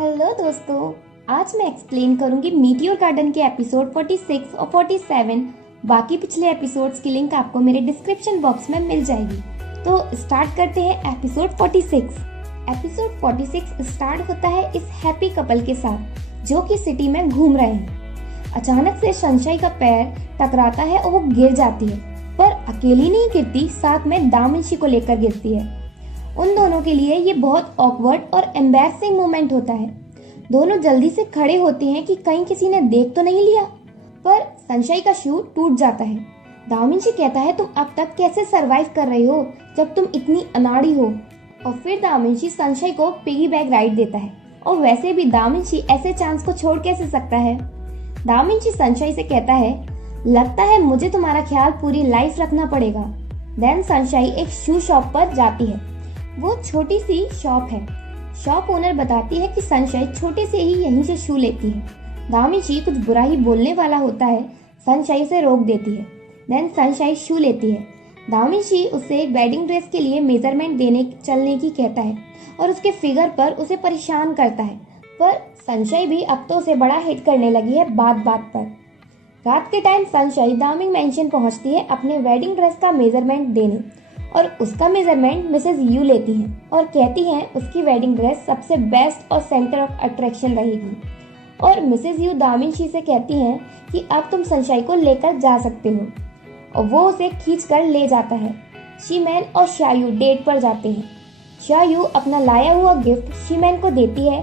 Hello दोस्तों, आज मैं एक्सप्लेन करूंगी मीटियोर गार्डन के एपिसोड 46 और 47। बाकी पिछले एपिसोड्स की लिंक आपको मेरे डिस्क्रिप्शन बॉक्स में मिल जाएगी। तो स्टार्ट करते हैं एपिसोड 46। एपिसोड 46 स्टार्ट होता है इस हैप्पी कपल के साथ जो कि सिटी में घूम रहे हैं। अचानक से सनशाइन का पैर टकराता है और वो गिर जाती है, पर अकेली नहीं गिरती, साथ में दामिंशी को लेकर गिरती है। उन दोनों के लिए ये बहुत ऑकवर्ड और एम्बैरसिंग मोमेंट होता है। दोनों जल्दी से खड़े होते हैं कि कहीं किसी ने देख तो नहीं लिया, पर सनशाइन का शू टूट जाता है। दामिंशी कहता है, तुम अब तक कैसे सरवाइव कर रही हो जब तुम इतनी अनाड़ी हो। और फिर दामिंशी सनशाइन को पिगी बैग राइड देता है, और वैसे भी दामिंशी ऐसे चांस को छोड़ कैसे सकता है। दामिंशी सनशाइन से कहता है, लगता है मुझे तुम्हारा ख्याल पूरी लाइफ रखना पड़ेगा। देन सनशाइन एक शू शॉप पर जाती है। वो छोटी सी शॉप है। शॉप ओनर बताती है कि सनशाइन छोटे से ही यहीं से शू लेती है। दामिंशी कुछ बुरा ही बोलने वाला होता है, सनशाइन से रोक देती है। देन सनशाइन शू लेती है। दामिंशी उससे वेडिंग ड्रेस के लिए मेजरमेंट देने चलने की कहता है और उसके फिगर पर उसे परेशान करता है, पर सनशाइन भी अब तो उसे बड़ा हिट करने लगी है बात बात पर। रात के टाइम सनशाइन दामिंग मेंशन पहुंचती है अपने वेडिंग ड्रेस का मेजरमेंट देने, और उसका मेजरमेंट मिसेज यू लेती हैं और कहती हैं उसकी वेडिंग ड्रेस सबसे बेस्ट और सेंटर ऑफ अट्रैक्शन रहेगी। और मिसेज यू दामिंशी से कहती हैं कि अब तुम सनशाइन को लेकर जा सकते हो, और वो उसे खींचकर ले जाता है। शीमैन और शायू डेट पर जाते हैं। शायू अपना लाया हुआ गिफ्ट शीमैन को देती है।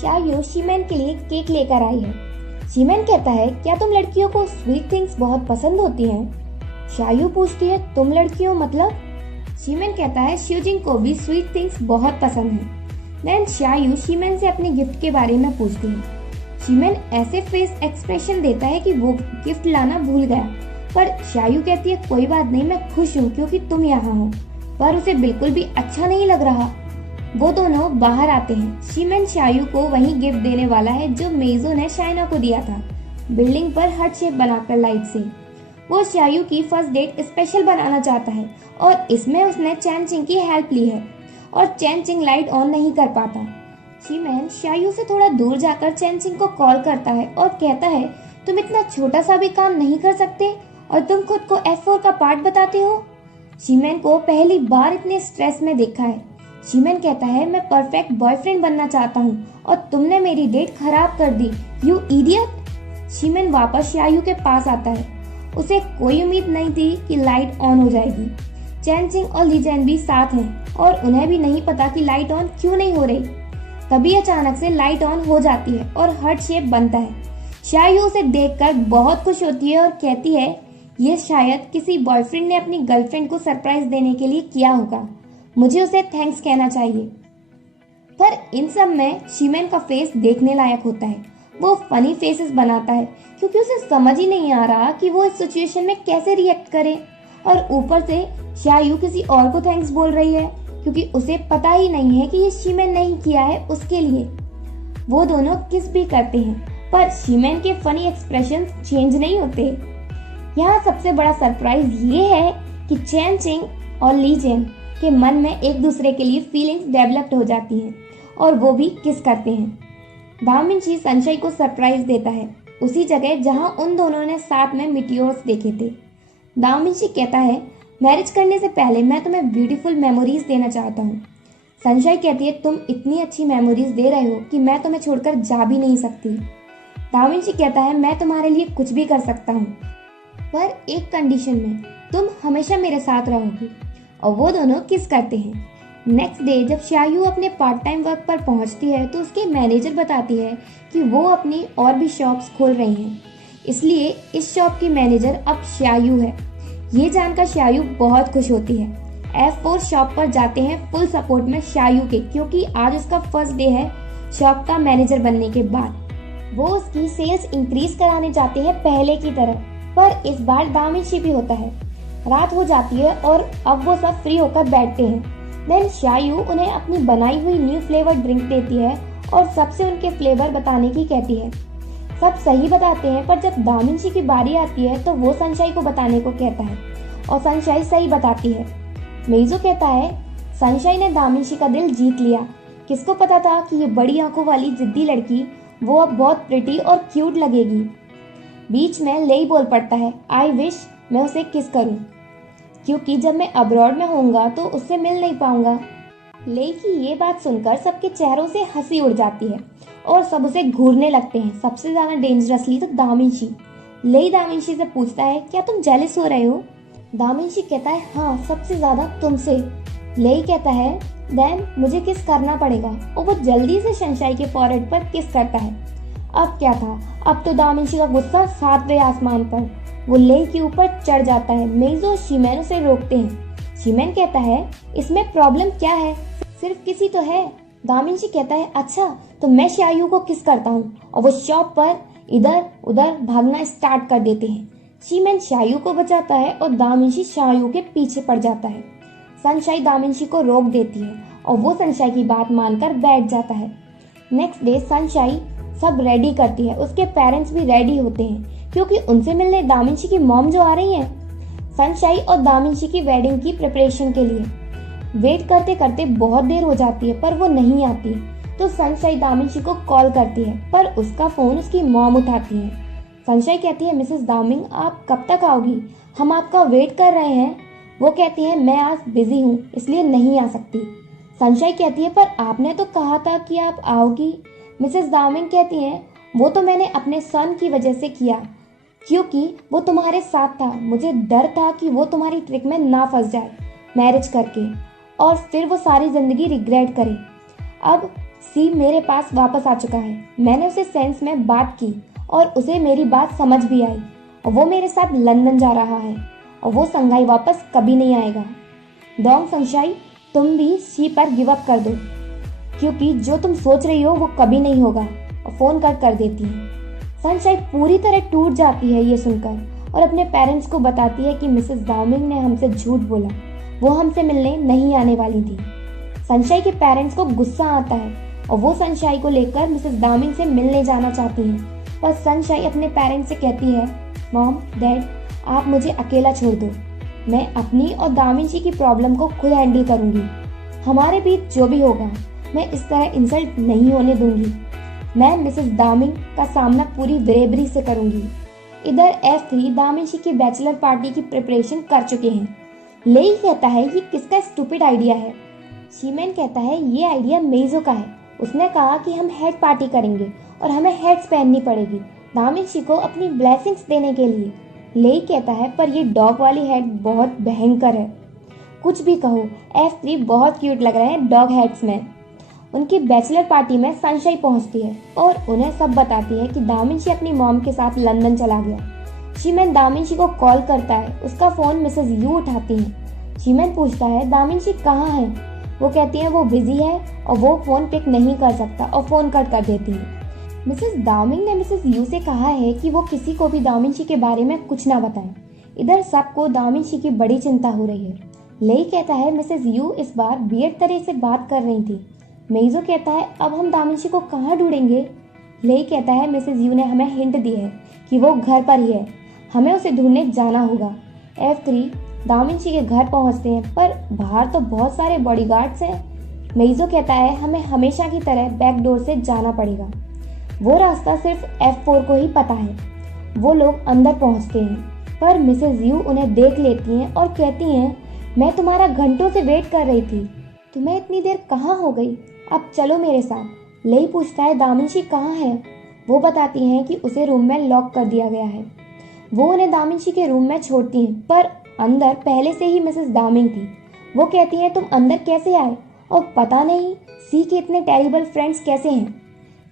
शायू शीमैन के लिए केक लेकर आई है। शीमैन कहता है, क्या तुम लड़कियों को स्वीट थिंग्स बहुत पसंद होती हैं? शायू पूछती है, तुम लड़कियों मतलब? शीमैन कहता है, श्यूजिंग को भी स्वीट थिंग्स बहुत पसंद हैं। देन शायू शीमैन से अपने गिफ्ट के बारे में पूछती है। शीमैन ऐसे फेस एक्सप्रेशन देता है कि वो गिफ्ट लाना भूल गया, पर शायू कहती है, कोई बात नहीं, मैं खुश हूँ क्योंकि तुम यहाँ हो। पर उसे बिल्कुल भी अच्छा नहीं लग रहा। वो दोनों बाहर आते हैं। शीमैन शायू को वही गिफ्ट देने वाला है जो मेजो ने शाइना को दिया था, बिल्डिंग पर हार्ट शेप बनाकर लाइट से। वो शायू की फर्स्ट डेट स्पेशल बनाना चाहता है, और इसमें उसने चैन चिंग की हेल्प ली है, और चैन चिंग लाइट ऑन नहीं कर पाता। शीमैन शायू से थोड़ा दूर जाकर चैन चिंग को कॉल करता है और कहता है, तुम इतना छोटा सा भी काम नहीं कर सकते और तुम खुद को F4 का पार्ट बताते हो। शीमैन को पहली बार इतने स्ट्रेस में देखा है। शीमैन कहता है, मैं परफेक्ट बॉयफ्रेंड बनना चाहता हूँ और तुमने मेरी डेट खराब कर दी, यू इडियट। शीमैन वापस शायू के पास आता है। उसे कोई उम्मीद नहीं थी कि लाइट ऑन हो जाएगी। चैन चिंग और लीजेन भी साथ हैं और उन्हें भी नहीं पता कि लाइट ऑन क्यों नहीं हो रही। तभी अचानक से लाइट ऑन हो जाती है और हार्ट शेप बनता है। शायू उसे देखकर बहुत खुश होती है और कहती है, ये शायद किसी बॉयफ्रेंड ने अपनी गर्लफ्रेंड को सरप्राइज देने के लिए किया होगा, मुझे उसे थैंक्स कहना चाहिए। पर इन सब में शीमैन का फेस देखने लायक होता है। वो फनी फेसेस बनाता है क्योंकि उसे समझ ही नहीं आ रहा कि वो इस सिचुएशन में कैसे रिएक्ट करे। और ऊपर से शायू किसी और को थैंक्स बोल रही है क्योंकि उसे पता ही नहीं है कि ये शीमैन नहीं किया है उसके लिए। वो दोनों किस भी करते हैं, पर शीमैन के फनी एक्सप्रेशन चेंज नहीं होते। यहाँ सबसे बड़ा सरप्राइज ये है कि चैन चिंग और लीजेन के मन में एक दूसरे के लिए फीलिंग्स डेवलप्ड हो जाती हैं और वो भी किस करते हैं। दामिंशी सनशाइन को सरप्राइज देता है उसी जगह जहां उन दोनों ने साथ में मीटियोर्स देखे थे। दामिंशी कहता है, मैरिज करने से पहले मैं तुम्हें ब्यूटीफुल मेमोरीज देना चाहता हूँ। सनशाइन कहती है, तुम इतनी अच्छी मेमोरीज दे रहे हो कि मैं तुम्हें छोड़कर जा भी नहीं सकती। दामिंशी कहता है, मैं तुम्हारे लिए कुछ भी कर सकता हूँ, पर एक कंडीशन में, तुम हमेशा मेरे साथ रहोगी। और वो दोनों किस करते हैं। नेक्स्ट डे जब शायू अपने पार्ट टाइम वर्क पर पहुंचती है तो उसके मैनेजर बताती है कि वो अपनी और भी शॉप्स खोल रही हैं, इसलिए इस शॉप की मैनेजर अब शायू है। ये जानकर शायू बहुत खुश होती है। F4 शॉप पर जाते हैं फुल सपोर्ट में शायू के, क्योंकि आज उसका फर्स्ट डे है शॉप का मैनेजर बनने के बाद। वो उसकी सेल्स इंक्रीज कराने जाते हैं पहले की तरह, पर इस बार दामिंशी भी होता है। रात हो जाती है और अब वो सब फ्री होकर बैठते हैं। देन शायू उन्हें अपनी बनाई हुई न्यू फ्लेवर ड्रिंक देती है और सबसे उनके फ्लेवर बताने की कहती है। सब सही बताते हैं, पर जब दामिंशी की बारी आती है तो वो सनशाइन को बताने को कहता है और सनशाइन सही बताती है। मेजो कहता है, सनशाइन ने दामिंशी का दिल जीत लिया किसको पता था कि ये बड़ी आंखों वाली जिद्दी लड़की वो अब बहुत प्रिटी और क्यूट लगेगी। बीच में लेई बोल पड़ता है, आई विश मैं उसे किस करूं, क्योंकि जब मैं अब्रॉड में होऊंगा तो उससे मिल नहीं पाऊंगा। लेई की ये बात सुनकर सबके चेहरों से हंसी उड़ जाती है और सब उसे घूरने लगते हैं, सबसे ज्यादा डेंजरसली तो दामिंशी। लेई दामिंशी से पूछता है, क्या तुम जेलस हो रहे हो? दामिंशी कहता है, हाँ सबसे ज्यादा तुमसे। लेई कहता है, देन मुझे किस करना पड़ेगा, और वो जल्दी से सनशाइन के फॉरहेड पर किस करता है। अब क्या था, अब तो दामिंशी का गुस्सा 7वें आसमान पर। वो लेई के ऊपर चढ़ जाता है। मेइज़ो और शीमेन उसे रोकते हैं। शीमेन कहता है, इसमें प्रॉब्लम क्या है, सिर्फ किसी तो है। दामिंशी कहता है, अच्छा तो मैं शायू को किस करता हूँ, और वो शॉप पर इधर उधर भागना स्टार्ट कर देते हैं। शीमेन शायू को बचाता है और दामिंशी शायू के पीछे पड़ जाता है। सनशाइन दामिंशी को रोक देती है और वो सनशाइन की बात मानकर बैठ जाता है। नेक्स्ट डे सनशाइन सब रेडी करती है, उसके पेरेंट्स भी रेडी होते हैं क्योंकि उनसे मिलने दामिंशी की मॉम जो आ रही हैं। सनशाइन और दामिंशी की वेडिंग की प्रिपरेशन के लिए वेट करते करते बहुत देर हो जाती है, पर वो नहीं आती। तो सनशाइन दामिंशी को कॉल करती है, पर उसका फोन उसकी मॉम उठाती है। सनशाइन कहती है, मिसेस दामिंग आप कब तक आओगी, हम आपका वेट कर रहे हैं। वो कहती है, मैं आज बिजी हूँ इसलिए नहीं आ सकती। सनशाइन कहती है, पर आपने तो कहा था कि आप आओगी। मिसेस दामिंग कहती हैं, वो तो मैंने अपने सन की वजह से किया, क्योंकि वो तुम्हारे साथ था। मुझे डर था कि वो तुम्हारी ट्रिक में ना फंस जाए मैरिज करके और फिर वो सारी जिंदगी रिग्रेट करे। अब सी मेरे पास वापस आ चुका है। मैंने उसे सेंस में बात की और उसे मेरी बात समझ भी आई और वो मेरे साथ लंदन जा रहा है और वो संघाई वापस कभी नहीं आएगा। डोंग सनशाइन तुम भी सी पर गिव अप कर दो, क्योंकि जो तुम सोच रही हो वो कभी नहीं होगा, और फोन कट कर देती है। सनशाइन पूरी तरह टूट जाती है ये सुनकर और अपने पेरेंट्स को बताती है कि मिसेस दामिंग ने हमसे झूठ बोला, वो हमसे मिलने नहीं आने वाली थी। सनशाइन के पेरेंट्स को गुस्सा आता है और वो सनशाइन को लेकर मिसेस दामिंग से मिलने जाना चाहती हैं, पर सनशाइन अपने पेरेंट्स से कहती है, मॉम डैड आप मुझे अकेला छोड़ दो, मैं अपनी और दामिंशी की प्रॉब्लम को खुद हैंडल करूंगी। हमारे बीच जो भी होगा मैं इस तरह इंसल्ट नहीं होने दूंगी। मैं मिसेस दामिंग का सामना पूरी ब्रेवरी से करूंगी। इधर F3 दामिंशी की बैचलर पार्टी की प्रिपरेशन कर चुके हैं। लेई कहता है ये किसका स्टूपिड आइडिया है। शीमेन कहता है ये आइडिया मेइज़ो का है, उसने कहा कि हम हेड पार्टी करेंगे और हमें हेड्स पहननी पड़ेगी दामिंशी को अपनी ब्लेसिंग्स देने के लिए। लेई कहता है पर ये डॉग वाली हेड बहुत भयंकर है। कुछ भी कहो F3 बहुत क्यूट लग रहे हैं डॉग हेड्स में। उनकी बैचलर पार्टी में सनशाइन पहुंचती है और उन्हें सब बताती है कि दामिंशी अपनी मॉम के साथ लंदन चला गया। शीमेन दामिंशी को कॉल करता है, उसका फोन मिसेस यू उठाती है। शीमेन पूछता है दामिंशी कहाँ है। वो कहती है वो बिजी है और वो फोन पिक नहीं कर सकता और फोन कट कर देती है। मिसेस दामिंग ने मिसेस यू से कहा है कि वो किसी को भी दामिंशी के बारे में कुछ ना बताएं। इधर सबको दामिंशी की बड़ी चिंता हो रही है। लेई कहता है मिसेस यू इस बार वियर्ड तरह से बात कर रही थी। मेइज़ो कहता है अब हम दामिंशी को कहाँ ढूंढेंगे। लेई कहता है मिसेस यू ने हमें हिंट दी है कि वो घर पर ही है, हमें उसे ढूंढने जाना होगा। F3 दामिंशी के घर पहुंचते हैं, पर बाहर तो बहुत सारे बॉडीगार्ड्स हैं। मेइज़ो कहता है हमें हमेशा की तरह बैक डोर से जाना पड़ेगा, वो रास्ता सिर्फ F4 को ही पता है। वो लोग अंदर पहुंचते हैं, पर मिसेस यू उन्हें देख लेती हैं और कहती हैं मैं तुम्हारा घंटों से वेट कर रही थी, तुम्हें इतनी देर कहाँ हो गई, अब चलो मेरे साथ। लेई पूछता है दामिंशी कहाँ है। वो बताती हैं कि उसे रूम में लॉक कर दिया गया है। वो उन्हें दामिंशी के रूम में छोड़ती हैं, पर अंदर पहले से ही मिसेस दामिंग थी। वो कहती हैं तुम अंदर कैसे आए, और पता नहीं सी के इतने टेरिबल फ्रेंड्स कैसे हैं।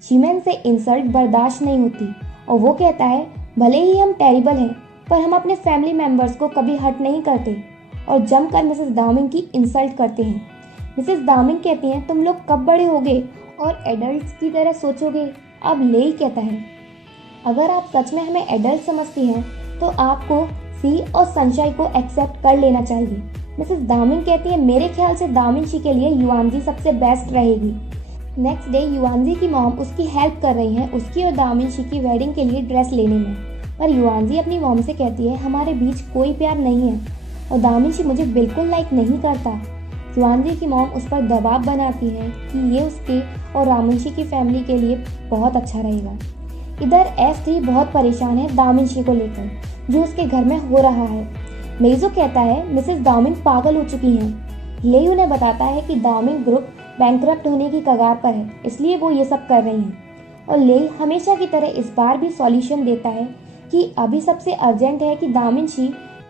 शीमेन से इंसल्ट बर्दाश्त नहीं होती और वो कहता है भले ही हम टेरिबल हैं, पर हम अपने फैमिली मेंबर्स को कभी हर्ट नहीं करते, और जमकर मिसेस दामिंग की इंसल्ट करते हैं। मिसेस दामिंग कहती हैं तुम लोग कब बड़े होगे और एडल्ट्स की तरह सोचोगे। अब लेई कहता है अगर आप सच में हमें एडल्ट समझती हैं तो आपको सी और सनशाइन को एक्सेप्ट कर लेना चाहिए। मिसेस दामिंग कहती है मेरे ख्याल से दामिंशी के लिए युआनजी सबसे बेस्ट रहेगी। नेक्स्ट डे युआनजी की मॉम उसकी हेल्प कर रही हैं उसकी और दामिंशी की वेडिंग के लिए ड्रेस लेने में, पर युआनजी अपनी मॉम से कहती है हमारे बीच कोई प्यार नहीं है और दामिंशी मुझे बिल्कुल लाइक नहीं करता, युआनजी की मॉम उस पर दबाव बनाती है कि ये उसके और रामनशी की फैमिली के लिए बहुत अच्छा रहेगा। इधर F3 बहुत परेशान है दामिनशी को लेकर जो उसके घर में हो रहा है। मेइजो कहता है मिसेस दामिन पागल हो चुकी हैं। लेयू उन्हें बताता है कि दामिन ग्रुप बैंकरप्ट होने की कगार पर है, इसलिए वो ये सब कर रही हैं। और ले हमेशा की तरह इस बार भी सॉल्यूशन देता है कि अभी सबसे अर्जेंट है कि दामिनशी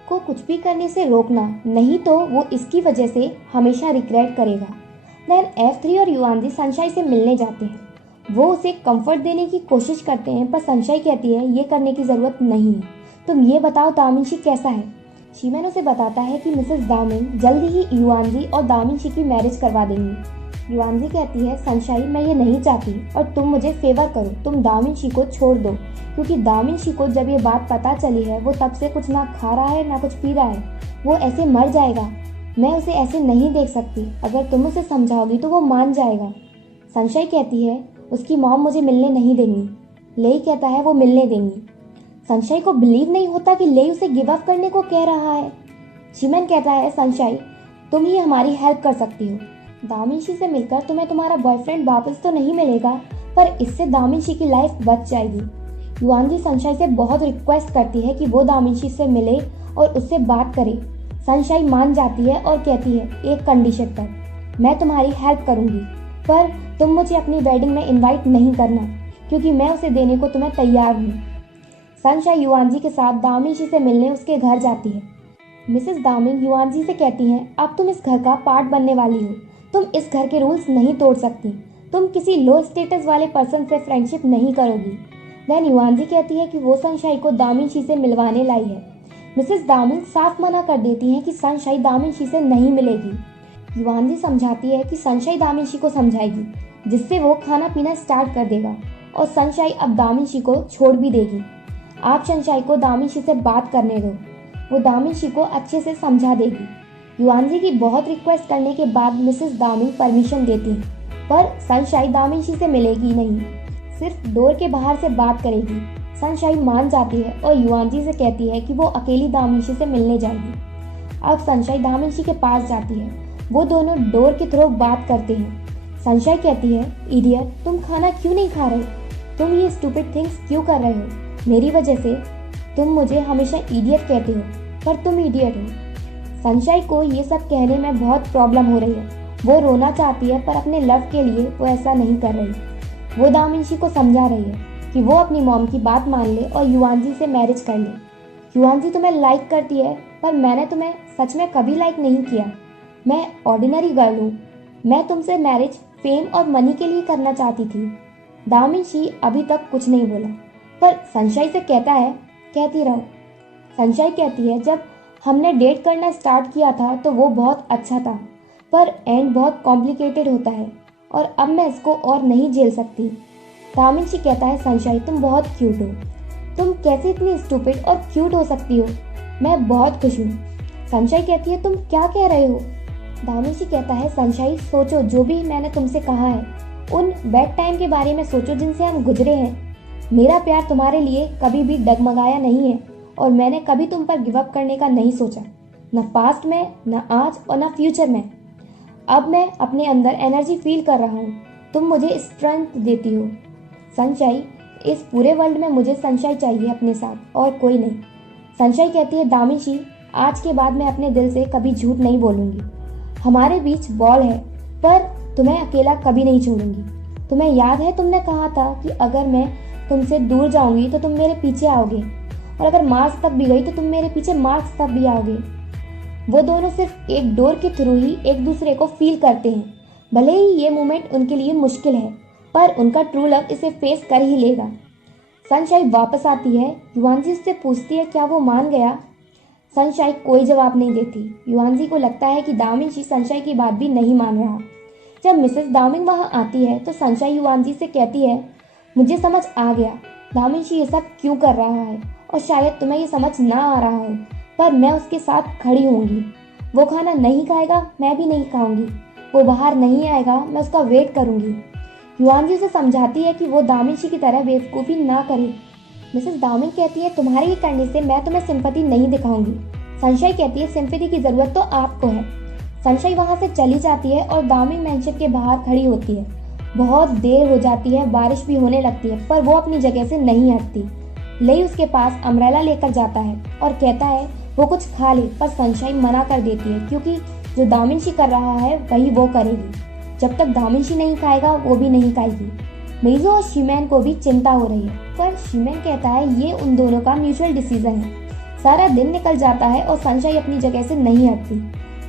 को कुछ भी करने से रोकना, नहीं तो वो इसकी वजह से हमेशा रिग्रेट करेगा। देन F3 और युआनजी सनशाई से मिलने जाते हैं। वो उसे कंफर्ट देने की कोशिश करते हैं, पर सनशाई कहती है ये करने की ज़रूरत नहीं है, तुम ये बताओ दामिनशी कैसा है। शीमेन उसे बताता है कि मिसेस दामिन जल्दी ही युआनजी और दामिनशी की मैरिज करवा देंगी। युआनजी कहती है सनशाई मैं ये नहीं चाहती और तुम मुझे फेवर करो, तुम दामिनशी को छोड़ दो, क्योंकि दामिनशी को जब ये बात पता चली है वो तब से कुछ ना खा रहा है ना कुछ पी रहा है, वो ऐसे मर जाएगा। मैं उसे ऐसे नहीं देख सकती, अगर तुम उसे समझाओगी तो वो मान जाएगा। सनशाई कहती है उसकी मॉम मुझे मिलने नहीं देंगी। लेई कहता है वो मिलने देंगी। सनशाई को बिलीव नहीं होता कि लेई उसे गिव अप करने को कह रहा है। शीमेन कहता है सनशाई तुम ही हमारी हेल्प कर सकती हो, दामिनशी से मिलकर तुम्हें तुम्हारा बॉयफ्रेंड वापस तो नहीं मिलेगा, पर इससे दामिनशी की लाइफ बच जाएगी। युआनजी सनशाई से बहुत रिक्वेस्ट करती है कि वो दामिनशी से मिले और उससे बात करे। सनशाई मान जाती है और कहती है एक कंडीशन पर, मैं तुम्हारी हेल्प करूंगी, पर तुम मुझे अपनी वेडिंग में इनवाइट नहीं करना, क्योंकि मैं उसे देने को तुम्हें तैयार हूँ। सनशाई युआनजी के साथ दामिनशी से मिलने उसके घर जाती है। मिसेस दामिन युआनजी से कहती हैं अब तुम इस घर का पार्ट बनने वाली हो, तुम इस घर के रूल्स नहीं तोड़ सकती, तुम किसी लो स्टेटस वाले पर्सन से फ्रेंडशिप नहीं करोगी। देन युआनजी कहती है कि वो सनशाई को दामिनशी से मिलवाने लाई है। मिसेस दामिन साफ मना कर देती हैं कि सनशाई दामिनशी से नहीं मिलेगी। युआनजी समझाती है कि सनशाई दामिनशी को समझाएगी, जिससे वो खाना पीना स्टार्ट कर देगा और सनशाई अब दामिनशी को छोड़ भी देगी। आप सनशाई को दामिनशी से बात करने दो, वो दामिनशी को अच्छे से समझा देगी। युआनजी की बहुत रिक्वेस्ट करने के बाद मिसेस दामिन परमिशन देती है, पर सनशाई दामिनशी से मिलेगी नहीं, सिर्फ डोर के बाहर से बात करेगी। सनशाई मान जाती है और युआनजी से कहती है कि वो अकेली दामिनशी से मिलने जाएगी। अब सनशाई दामिनशी के पास जाती है, वो दोनों डोर के थ्रू बात करते हैं। सनशाई कहती है इडियट तुम खाना क्यों नहीं खा रहे, तुम ये स्टूपिड थिंग्स क्यों कर रहे हो, मेरी वजह से तुम मुझे हमेशा इडियट कहते हो, पर तुम इडियट हो। सनशाई को ये सब कहने में बहुत प्रॉब्लम हो रही है, वो रोना चाहती है, पर अपने लव के लिए वो ऐसा नहीं कर रही। वो दामिनशी को समझा रही है कि वो अपनी मॉम की बात मान ले और युआनजी से मैरिज कर ले। युआनजी तुम्हें लाइक करती है, पर मैंने तुम्हें सच में कभी लाइक नहीं किया, मैं ऑर्डिनरी गर्ल हूँ, मैं तुमसे मैरिज फेम और मनी के लिए करना चाहती थी। दामिनशी अभी तक कुछ नहीं बोला, पर सनशाई से कहता है कहती रहो। सनशाई कहती है जब हमने डेट करना स्टार्ट किया था तो वो बहुत अच्छा था, पर एंड बहुत कॉम्प्लिकेटेड होता है और अब मैं इसको और नहीं झेल सकती। दामिनशी कहता है सनशाई तुम बहुत क्यूट हो, तुम कैसे इतनी स्टूपिड और क्यूट हो सकती हो, मैं बहुत खुश हूँ। सनशाई कहती है तुम क्या कह रहे हो। दामिनशी कहता है सनशाई सोचो जो भी मैंने तुमसे कहा है, उन बैड टाइम के बारे में सोचो जिनसे हम गुजरे हैं। मेरा प्यार तुम्हारे लिए कभी भी डगमगाया नहीं है और मैंने कभी तुम पर गिव अप करने का नहीं सोचा, न पास्ट में, न आज और न फ्यूचर में। अब मैं अपने अंदर एनर्जी फील कर रहा हूँ, तुम मुझे स्ट्रेंथ देती हो। सनशाई इस पूरे वर्ल्ड में मुझे सनशाई चाहिए अपने साथ और कोई नहीं। सनशाई कहती है दामिनशी आज के बाद मैं अपने दिल से कभी झूठ नहीं बोलूँगी, हमारे बीच बॉल है, पर तुम्हें अकेला कभी नहीं छोड़ूंगी। तुम्हें याद है तुमने कहा था कि अगर मैं तुमसे दूर जाऊंगी तो तुम मेरे पीछे आओगे, और अगर मार्स तक भी गई तो तुम मेरे पीछे मार्स तक भी आओगे। वो दोनों सिर्फ एक डोर के थ्रू ही एक दूसरे को फील करते हैं, भले ही ये मोमेंट उनके लिए मुश्किल है, पर उनका ट्रू लव इसे फेस कर ही लेगा। सनशाई वापस आती है, युआनजी उससे पूछती है क्या वो मान गया। सनशाई कोई जवाब नहीं देती। युआनजी को लगता है कि दामिनशी सनशाई की बात भी नहीं मान रहा। जब मिसेस दामिन वहाँ आती है तो सनशाई युआनजी से कहती है मुझे समझ आ गया दामिनशी ये सब क्यों कर रहा है, और शायद तुम्हें ये समझ ना आ रहा हो, पर मैं उसके साथ खड़ी होंगी। वो खाना नहीं खाएगा, मैं भी नहीं खाऊंगी, वो बाहर नहीं आएगा, मैं उसका वेट करूंगी। युआनजी उसे समझाती है कि वो दामिनशी की तरह बेवकूफ़ी ना करे। मिसेस दामिन कहती है तुम्हारे ये करने से मैं तुम्हें सिंपैथी नहीं दिखाऊंगी। सनशाई कहती है सिंपैथी की ज़रूरत तो आपको है। सनशाइन वहां से चली जाती है और दामिन मेंशन के बाहर खड़ी होती है। बहुत देर हो जाती है, बारिश भी होने लगती है, पर वो अपनी जगह से नहीं हटती। लेई उसके पास अम्ब्रेला लेकर जाता है और कहता है वो कुछ खा ले, पर सनशाइन मना कर देती है क्योंकि जो दामिनशी कर रहा है वही वो करेगी। जब तक दामिनशी नहीं खाएगा वो भी नहीं खाएगी। मेइजो और शिमैन को भी चिंता हो रही है, पर शिमैन कहता है ये उन दोनों का म्यूचुअल डिसीजन है। सारा दिन निकल जाता है और सनशाइन अपनी जगह से नहीं हटती।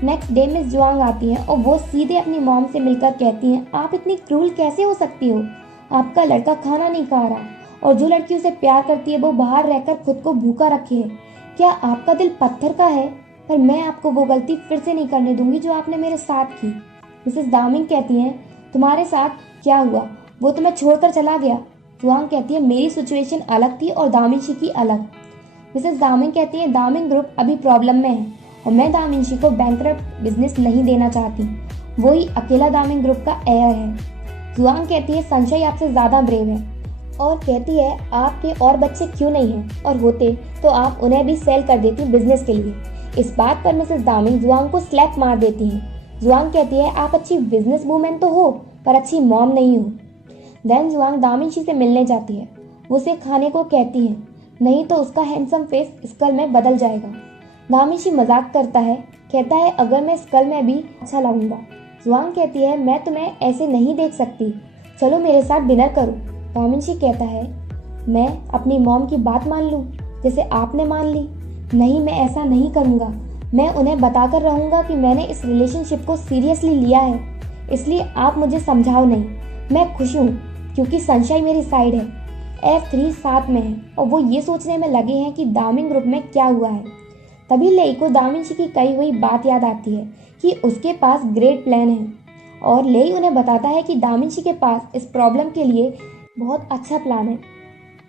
नेक्स्ट डे मिस जुआंग आती हैं और वो सीधे अपनी मॉम से मिलकर कहती हैं आप इतनी क्रूल कैसे हो सकती हो, आपका लड़का खाना नहीं खा रहा और जो लड़की उसे प्यार करती है वो बाहर रहकर खुद को भूखा रखे है। क्या आपका दिल पत्थर का है? पर मैं आपको वो गलती फिर से नहीं करने दूंगी जो आपने मेरे साथ की। मिसेस दामिंग कहती हैं तुम्हारे साथ क्या हुआ, वो तुम्हें छोड़कर चला गया। जुआंग कहती है मेरी सिचुएशन अलग थी और दामिनशी की अलग। मिसेस दामिंग कहती है दामिंग ग्रुप अभी प्रॉब्लम में है और मैं दामिनशी को बैंकरप्ट बिजनेस नहीं देना चाहती। वो ही अकेला दामिंग ग्रुप का एयर है। जुआंग कहती है सनशाइन आपसे ज्यादा ब्रेव है और कहती है आपके और बच्चे क्यों नहीं हैं, और होते तो आप उन्हें भी सेल कर देती बिजनेस के लिए। इस बात पर मिसेस दामिंग जुआंग को स्लैप मार देती हैं। जुआंग कहती है आप अच्छी बिजनेस वूमेन तो हो पर अच्छी मॉम नहीं हो। देन जुआंग दामिनशी से मिलने जाती है। वो उसे खाने को कहती है, नहीं तो उसका हैंडसम फेस स्कल में बदल जाएगा। दामिनशी मजाक करता है, कहता है अगर मैं स्कल में भी अच्छा लगूंगा। जुआंग कहती है मैं तुम्हें ऐसे नहीं देख सकती, चलो मेरे साथ डिनर करो। दामिनशी कहता है मैं अपनी मॉम की बात मान लूं जैसे आपने मान ली। नहीं, मैं ऐसा नहीं करूंगा। मैं उन्हें बताकर रहूंगा कि मैंने इस रिलेशनशिप को सीरियसली लिया है, इसलिए आप मुझे समझाओ नहीं। मैं खुश हूँ क्योंकि सनशाइन मेरी साइड है। F3 साथ में है और वो ये सोचने में लगे हैं कि दामिंग ग्रुप में क्या हुआ है। तभी लेई को दामिनशी की कही हुई बात याद आती है कि उसके पास ग्रेट प्लान है और लेई उन्हें बताता है कि दामिनशी के पास इस प्रॉब्लम के लिए बहुत अच्छा प्लान है।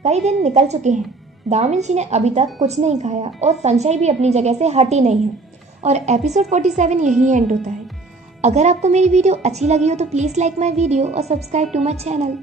कई दिन निकल चुके हैं, दामिनशी ने अभी तक कुछ नहीं खाया और सनशाइन भी अपनी जगह से हटी नहीं है और एपिसोड 47 यही एंड होता है। अगर आपको मेरी वीडियो अच्छी लगी हो तो प्लीज़ लाइक माई वीडियो और सब्सक्राइब टू माई चैनल।